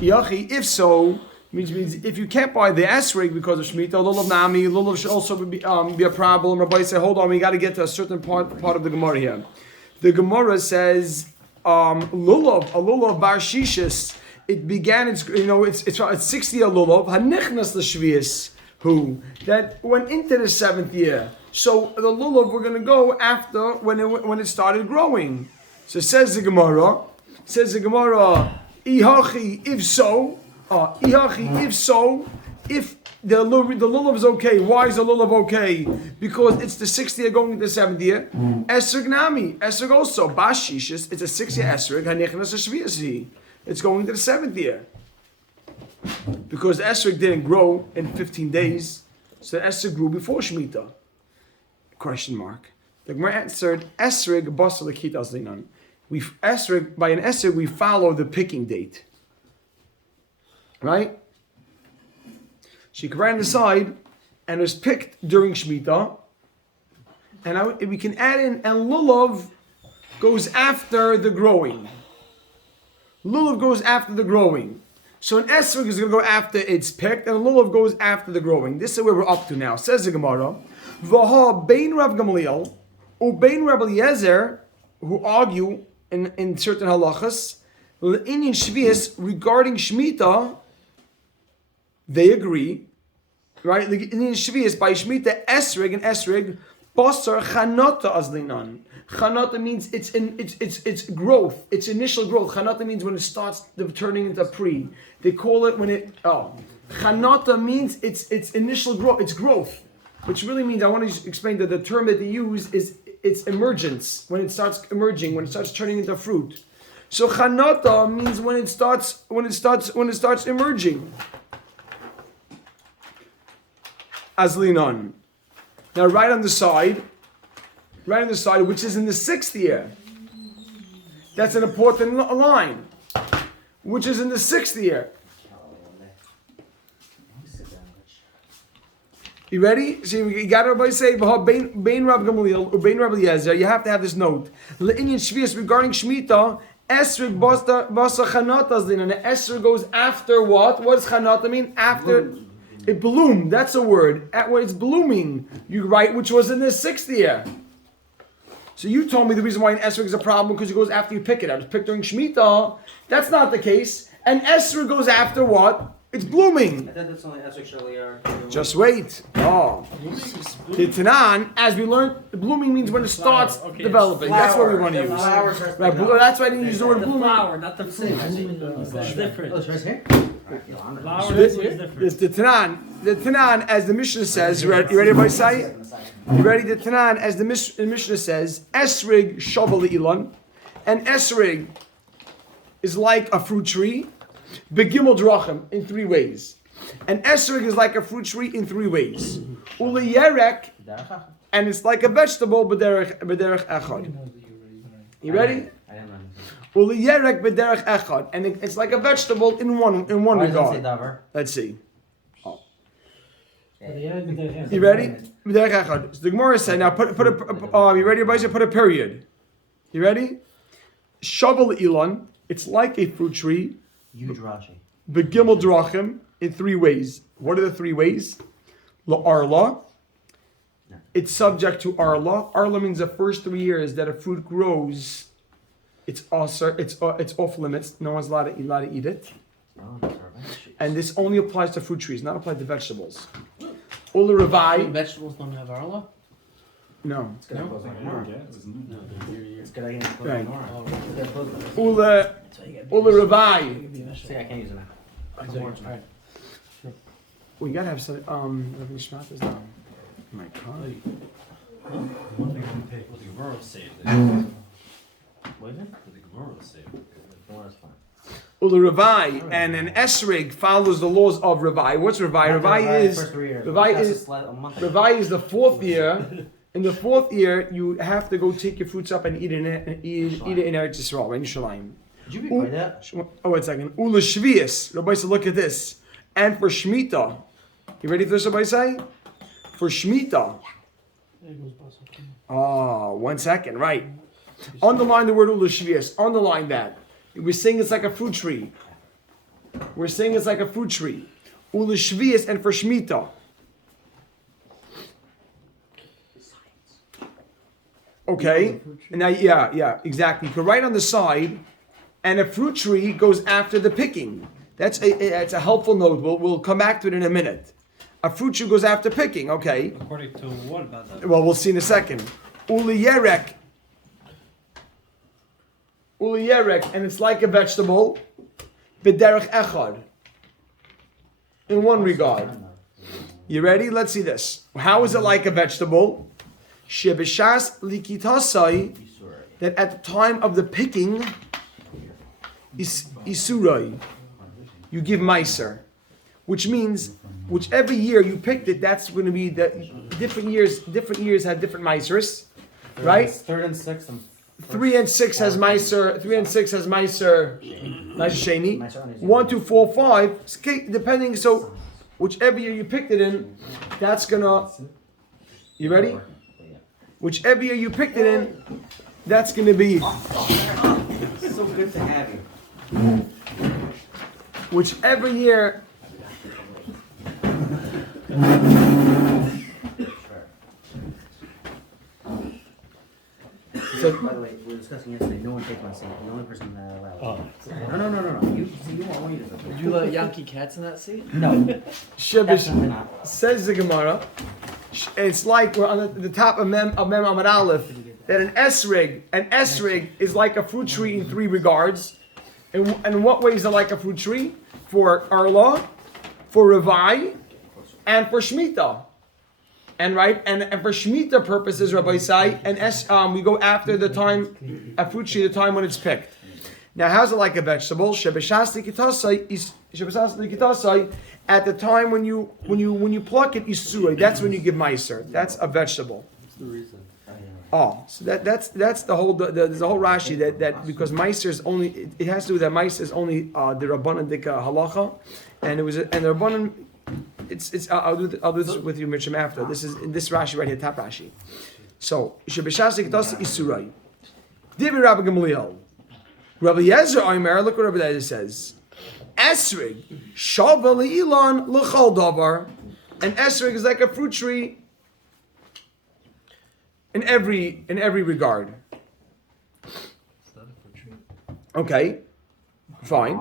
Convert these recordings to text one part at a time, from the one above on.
Yachi, if so, means if you can't buy the esrig because of Shemitah, lulav nami, lulav should also be a problem. Rabbi say, hold on, we got to get to a certain part of the Gemara here. The Gemara says, lulav bar shishis. It began. It's 60 a lulav hanichnas l'shvius who that went into the 7th year. So the lulav we're going to go after when it started growing. So says the Gemara, ihachi if so, if the lulav is okay. Why is the lulav okay? Because it's the 6th year going into the 7th year. Esrig nami, esrig also bashishis. It's a 6th year esrig hanichnas l'shvius. It's going to the 7th year. Because the esrog didn't grow in 15 days, so the esrog grew before Shemitah. Question mark. The Gemara answered, esrog basal lekita azlinan. By an esrog, we follow the picking date. Right? She ran the side and was picked during Shemitah. And we can add in, and lulav goes after the growing. Lulav goes after the growing. So an esrog is going to go after it's picked, and a lulav goes after the growing. This is where we're up to now. Says the Gemara, V'ha bein Rav Gamliel, ubein Rav Eliezer, who argue in certain halachas, l'inyan shvius, regarding Shemitah, they agree, right? L'inyan shvius, by Shemitah, esrog and esrog, basar chanata azlinan. Chanata means it's growth. It's initial growth. Chanata means when it starts turning into pre. They call it when it. Chanata means it's initial growth. It's growth, which really means I want to explain that the term that they use is it's emergence. When it starts emerging, when it starts turning into fruit. So chanata means when it starts emerging. Azlinan. Now right on the side, which is in the 6th year. That's an important line. Which is in the 6th year. You ready? So you got everybody say, Bein Rav Gamliel or Bein Rav Eliezer. You have to have this note. L'inyan shvius regarding Shemitah, esrog basa chanata azlinan. The esrog goes after what? What does chanata mean? After it bloomed. That's a word. When it's blooming, you write, which was in the 6th year. So you told me the reason why an esrog is a problem because it goes after you pick it. I was picked during Shemitah. That's not the case. An esrog goes after what? It's blooming. I thought that's only esrog shaliar. Just wait. The Tanan, as we learned, the blooming means when it starts developing. That's what we want to use. Right. That's why I didn't use the word blooming. Flower, not the fruit. It's different. Oh, it's right here? Flower is different. The Tanan, as the Mishnah says, you ready everybody say it? You ready? The Tanan, as the Mishnah says, esrig shavel ilan, and esrig is like a fruit tree, begimel drachim, in 3 ways. And esrig is like a fruit tree in 3 ways. Ule yerek, and it's like a vegetable, b'derech echad. You ready? Ule yerek b'derech echad, and it's like a vegetable in one regard. Let's see. You ready? So the Gemara said, now put a you ready, everybody? Put a period. You ready? Shavel ilan, it's like a fruit tree. Huge Rashi. Begimel drachim, in 3 ways. What are the 3 ways? La arla. It's subject to arla. Arla means the first 3 years that a fruit grows, it's off limits. No one's allowed to eat it. And this only applies to fruit trees, not applied to vegetables. Ula Ravai. Vegetables don't have arla? No. It's gonna close like more. It's gonna get close Right. more. Ula Ravai. See, I can't use it now. Alright. We gotta have some. Rav Nishmat is down. My God. One thing I'm pick with the Gemara saved it. What is it? With the Gemara saved it. Tomorrow's fine. Ula Ravai, and an esrig follows the laws of Ravai. What's Ravai? Ravai is Ravai is the 4th year. In the 4th year, you have to go take your fruits up and eat it in Eretz Yisrael, in Shalim. Did you read that? Oh, wait a second. Ula Shvius. Rabbi said, look at this. And for Shemitah. You ready for this, Rabbi say? For Shemitah. Oh, 1 second, right. Underline the word Ula Shvius. Underline that. We're saying it's like a fruit tree. we're saying it's like a fruit tree. Ulishvias and for Shemitah. Okay, and now yeah, exactly. You could write on the side, and a fruit tree goes after the picking. That's a helpful note. We'll come back to it in a minute. A fruit tree goes after picking. Okay. According to what about that? Well, we'll see in a second. Uliyerek, and it's like a vegetable. B'derech echad. In one regard. You ready? Let's see this. How is it like a vegetable? Shebeshas likitasai, that at the time of the picking, isurai, you give meiser, which means whichever year you picked it, that's going to be the different years. Different years had different meisers, right? Third and sixth. And 3 and 6 has meiser. 3 and 6 has meiser. Sheni. 1, 2, 4, 5. Depending. So whichever year you picked it in, that's gonna. You ready? Whichever year you picked it in, that's going to be. It's so good to have you. Whichever year. So, by the way, we were discussing yesterday. No one takes my seat. The only person that allowed. Oh. No. You want you to. Would you let Yankee cats in that seat? No. Shebish Definitely not. says the Gemara. It's like we're on the top of Mem Amud Aleph, that an esrig is like a fruit tree in 3 regards. And in what ways is it like a fruit tree? For Arla, for Revai, and for Shemitah. And for Shemitah purposes, Rabbi Sai, we go after the time, a fruit tree, the time when it's picked. Now, how's it like a vegetable? Shebeshas likitasai, at the time when you pluck it, isurei. That's when you give meiser. That's a vegetable. What's the reason? Oh, so that's the whole there's a whole Rashi that because meiser is only, it has to do with that meiser is only the Rabbanan Dika halacha, and the Rabbanan. I'll do this with you, Mitchum, after. This is in this Rashi right here, top Rashi. So shebeshas likitasai isurei. Divi Rabbi Gamliel. Rabbi Yezer Omer, look what Rabbi Yezer says. Esrig, shava le'ilan l'chol davar. And esrig is like a fruit tree in every regard. Okay, fine.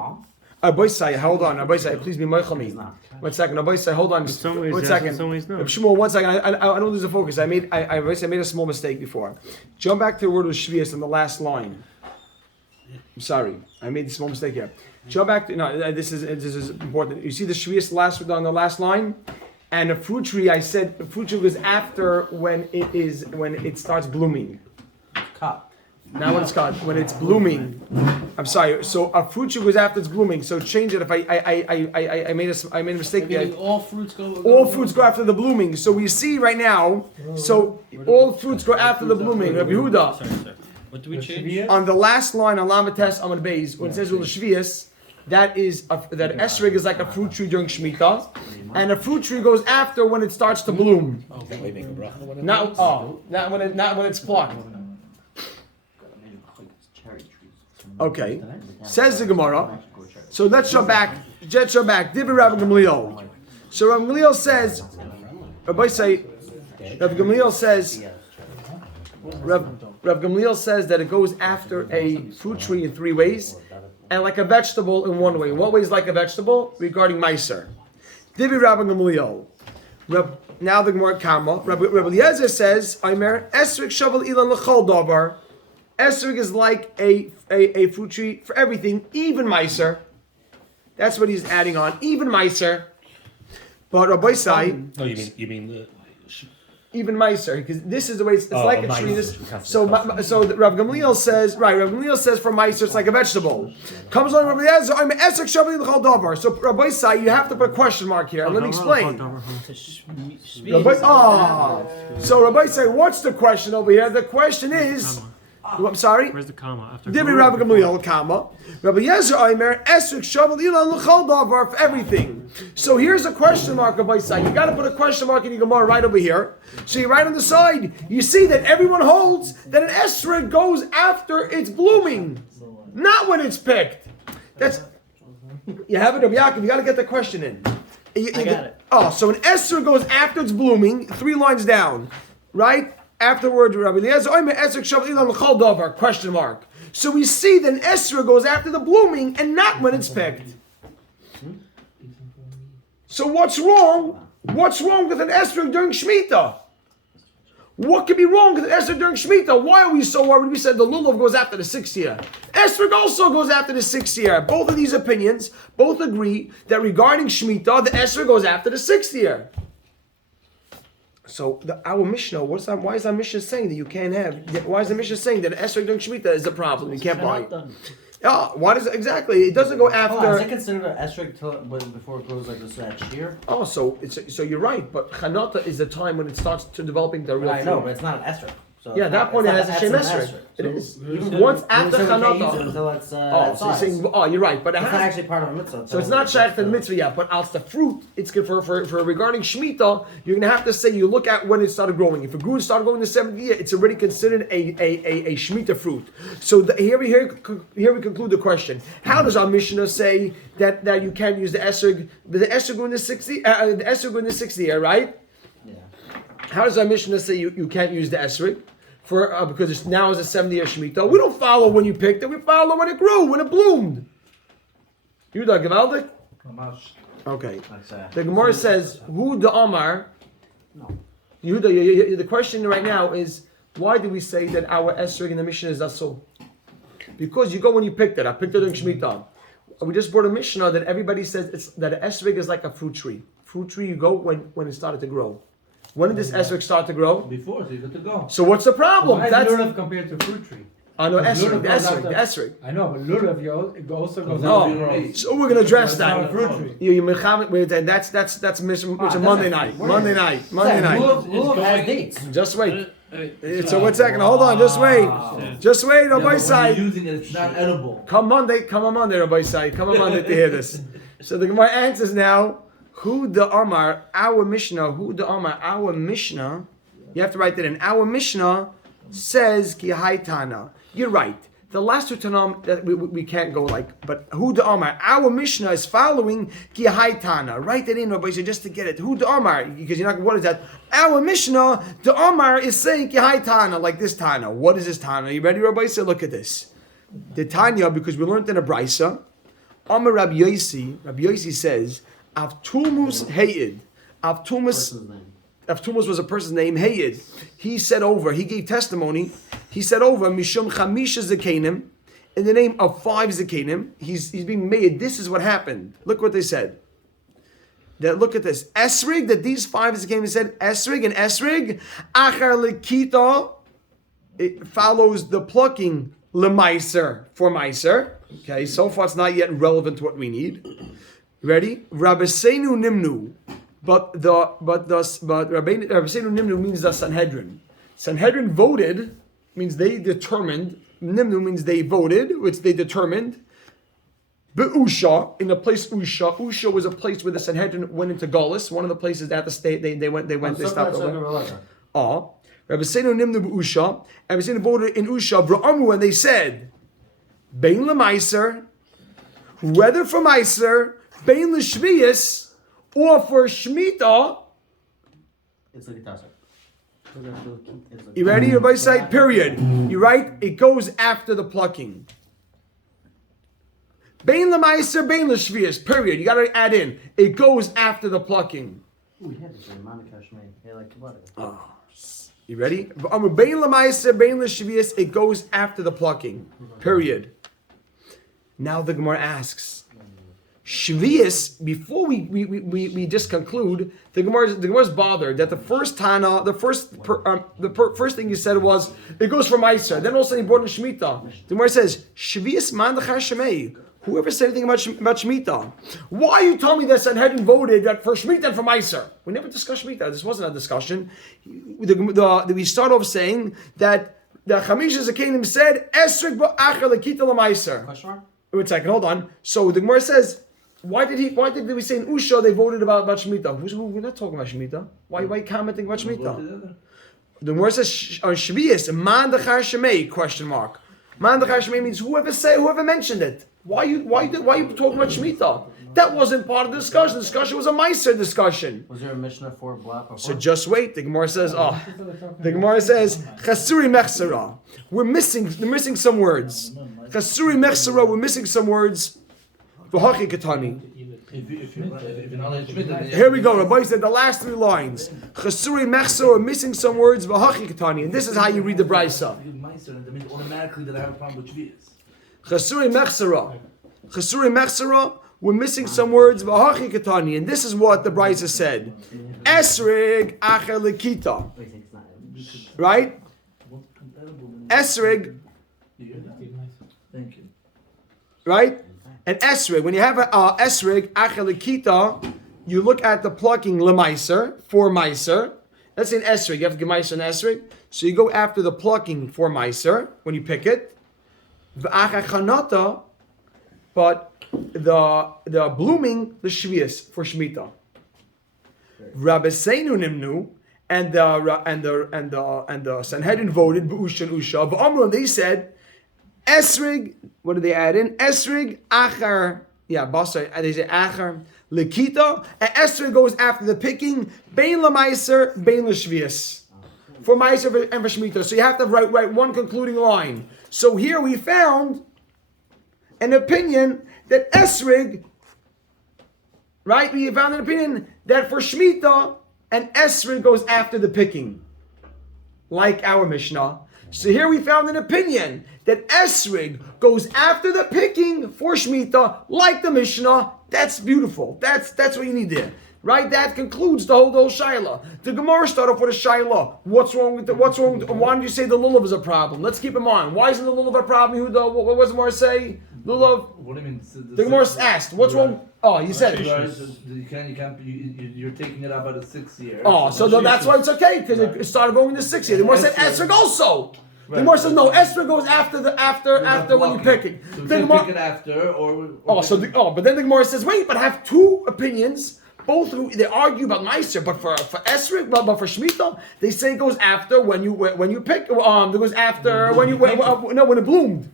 Aboisai, hold on. Aboisai, please be moichel me. 1 second. Aboisai, hold on. 1 second. Shmuel, 1 second. I don't lose the focus. I made a small mistake before. Jump back to the word of Shvius on the last line. I'm sorry, I made a small mistake here. Jump back to this is important. You see the shvius on the last line, and a fruit tree. I said the fruit tree was after when it starts blooming. Cut. Now when it's cut, when it's blooming. I'm sorry. So a fruit tree was after it's blooming. So change it. If I made a mistake there. All fruits go. All fruits go after the blooming. So we see right now. So all fruits go after the blooming. Rabbi Yehuda. Sorry. What do we change? On the last line on Lamates Amud Beis, when it says Shvius, that esrig is like a fruit tree during Shemitah, and a fruit tree goes after when it starts to bloom. Not when it's plucked. Okay, says the Gemara. So let's jump back. Dibber Rabbi Gamliel. So Rabbi Gamliel says, Rabbi Gamliel says. Rav Gamliel says that it goes after a fruit tree in 3 ways, and like a vegetable in 1 way. In what way is like a vegetable? Regarding meiser. Divi Rav Gamliel. Now the Gemara Kama. Rabbi Eliezer says, Aimer esrik shavel ilan l'chol davar. Esrik is like a fruit tree for everything, even meiser. That's what he's adding on, even meiser. But Rabbi Sai. Oh, you mean the. Even meiser, because this is the way it's like a tree. So Rav Gamliel says, right? Rav Gamliel says for meiser it's like a vegetable. Comes on Rav Eliezer, I'm esek shavli l'chol davar. So Rabbi Sai, you have to put a question mark here. Let me explain. So Rabbi Sai, what's the question over here? The question is. I'm sorry. Where's the comma after? Divi Rabbi Gamliel, comma. Rabbi Yezer Aimer esrik shavel ilan l'chol davar for everything. So here's a question mark, Rabbi Sai. You got to put a question mark in your Gemara right over here. So you right on the side. You see that everyone holds that an esrig goes after it's blooming, not when it's picked. You have it, Rabbi Yaakov. You got to get the question in. I got it. Oh, so an Esrog goes after it's blooming, 3 lines down, right? Afterwards, Rabbi Eliezer, question mark. So we see that an Esrog goes after the blooming and not when it's picked. So what's wrong? What's wrong with an Esrog during Shemitah? What could be wrong with an Esrog during Shemitah? Why are we so worried? We said the Lulav goes after the 6th year. Esrog also goes after the 6th year. Both of these opinions both agree that regarding Shemitah, the Esrog goes after the 6th year. So our Mishnah, why is our Mishnah saying that you can't have? Why is the Mishnah saying that Esrog during Shemitah is a problem? You can't buy it. Yeah, why does it exactly? It doesn't go after. Is it considered an esrog before it goes like this shear? Oh, so you're right, but Chanata is the time when it starts to developing the real. I know, but it's not an esrog. So yeah, at that point it has a shem esrog. It is. Once after Chanata. Until it's so you're saying, you're right, but it's not actually part of a mitzvah. So it's not shaykh to the mitzvah yet, but as the fruit, it's good for regarding Shemitah, you're going to have to say, you look at when it started growing. If it grew and started growing the 7th year, it's already considered a Shemitah fruit. So here we conclude the question. How does our Mishnah say that you can't use the esrog? The esrog grew in the 6th year, right? Yeah. How does our Mishnah say you can't use the esrog? Because it's now is a 7th-year Shemitah. We don't follow when you picked it. We follow when it grew, when it bloomed. Yehuda Gevaldik? Okay. The Gemara says, Hu the Amar. No. Yehuda, the question right now is, why do we say that our esrog in the Mishnah is asul? Because you go when you picked it. I picked it in Shemitah. We just brought a Mishnah that everybody says that an esrog is like a fruit tree. Fruit tree you go when it started to grow. When did this esrog start to grow? Before, so you got to go. So what's the problem? Why is lulav compared to fruit tree? I know Lulav the esrog. I know, but lulav it also goes No, out. so we're gonna address that. Fruit tree. That's Monday night. Monday night. Lulav has dates. Just wait. So 1 second. Hold on. Just wait. Just wait. Rabbi side. Using it, it's not edible. Come on Monday, Rabbi side. Come on Monday to hear this. So the Gemara answers now. Who the Amar, our Mishnah, you have to write that in. Our Mishnah says Ki Haitana. You're right. The last two Tanam that we can't go like, but Hu the Amar, our Mishnah is following Ki Haitana. Write that in, Rabbi, so just to get it. Hu the Amar, because you're not, what is that? Our Mishnah, the Amar is saying Ki Haitana, like this Tana. What is this Tana? You ready, Rabbi? So look at this. The Tanya, because we learned in a Brisa, Amar Rabbi Yosi says, Avtumus Hayid. Avtumus was a person's name. Hayid. He gave testimony. He said over Mishum Chamisha Zakenim, in the name of 5 Zakenim. He's being made. This is what happened. Look what they said. Look at this. Esrig, that these 5 Zakenim said, Esrig and Esrig, Achar Lekita, it follows the plucking Lemaiser for Meiser. Okay, so far it's not yet relevant to what we need. Ready? Rabbeinu Nimnu, but Rabbeinu Nimnu means the Sanhedrin. Sanhedrin voted, means they determined. Nimnu means they voted, which they determined. Be'usha, in the place Usha. Usha was a place where the Sanhedrin went into Gaulis. One of the places at the state they stopped over. Rabbeinu Nimnu be'usha, and Rabbeinu voted in Usha. Bra'amu, and they said, Bein le'maiser, whether for meiser. Bein l'shviyas or for Shemitah. It's like a tasser. You ready? Everybody say period. You right? It goes after the plucking. Bein l'maiser, bein l'shviyas. Period. You got to add in. It goes after the plucking. We had this in Monica Shmei. Yeah, like You ready? Bein l'maiser, bein l'shviyas. It goes after the plucking. Period. Now the Gemara asks. Shvius, before we just conclude, the Gemara's bothered that the first Tana, the first thing you said was it goes from Meiser. Then also he brought in Shemitah. The Gemara says Shvius man dechar shemei. Whoever said anything about Shemitah? Why you tell me that Sanhedrin voted that for Shemitah and for Meiser? We never discussed Shemitah. This wasn't a discussion. We start off saying that the Chamisha Zakenim said Esrik ba'achar lekita l'Meiser. Question mark? 1 second, hold on. So the Gemara says. Why did we say in Usha they voted about Shemitah? We're not talking about Shemitah. Why are you commenting about Shemitah? The Gemara says on Shvius, Man dechar shemei, question mark. Man dechar shemei means whoever mentioned it. Why you talking about Shemitah? That wasn't part of the discussion. The discussion was a Meiser discussion. Was there a Mishnah for black? So just wait. The Gemara says, Chasuri Mechsera. We're missing some words. Chasuri Mechsera, we're missing some words. V'hachi Katani. If you're not a Shemitah, Here we go. Rabbi said the last 3 lines. Chasuri Mechsera, we're missing some words. V'hachi Katani. And this is how you read the Brisa. that means automatically that I have a problem with Shvius. Chasuri Mechsera, we're missing some words. V'hachi Katani. And this is what the Brisa said. Esrig Acher Lekita. Right? Esrig. Thank you. Right? And esrig, when you have a esrig, achelikita, you look at the plucking lemaiser, for meiser. That's an esrig. You have to give meiser and esrig. So you go after the plucking for meiser when you pick it. V'achachanata, but the blooming, the shvius for shmita. Rabbeseinu nimnu, and the Sanhedrin voted b'usha and usha. V'amru, they said, esrig, what did they add in? Esrig achar, basar, and they say achar lekita, and esrig goes after the picking, bein lemaiser, bein l'shvius, for meiser and for shmita. So you have to write one concluding line. So here we found an opinion that esrig, right? We found an opinion that for shmita, and esrig goes after the picking, like our Mishnah. So here we found an opinion that esrig goes after the picking for shmita, like the Mishnah. That's beautiful. That's what you need there, right? That concludes the whole shaila. The Gemara started off with a shaila. What's wrong with why did you say the lulav is a problem? Let's keep in mind. Why isn't the lulav a problem? What does the Gemara say? Lulav. What do you mean? The Gemara asked, "What's wrong?" Oh, you said it. You're taking it out by the 6th year. Oh, so that's why it's okay because it started going in the 6th year. The Gemara said esrig also. The Gemara says no. Esrig goes after when you pick it. So the pick it after or but then the Gemara says wait, but I have 2 opinions. Both they argue about Meiser, but for esrig, but for shmita, they say it goes after when you pick. It goes after when it bloomed.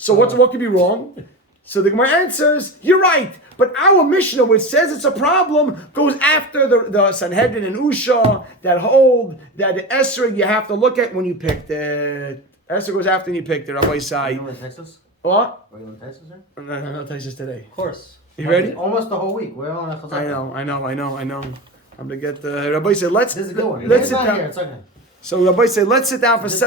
So what could be wrong? So the Gemara answers, you're right, but our Mishnah, which says it's a problem, goes after the Sanhedrin and Usha that hold that the esrig you have to look at when you picked it. Esrig goes after when you picked it. Rabbi Isai. Are you in Texas? What? Are you in Texas, sir? No, Texas today. Of course. You ready? Almost the whole week. We're on a I know. I'm gonna get Rabbi said let's This is a good one. let's sit It's not down. here. It's okay. So Rabbi said let's sit down for 7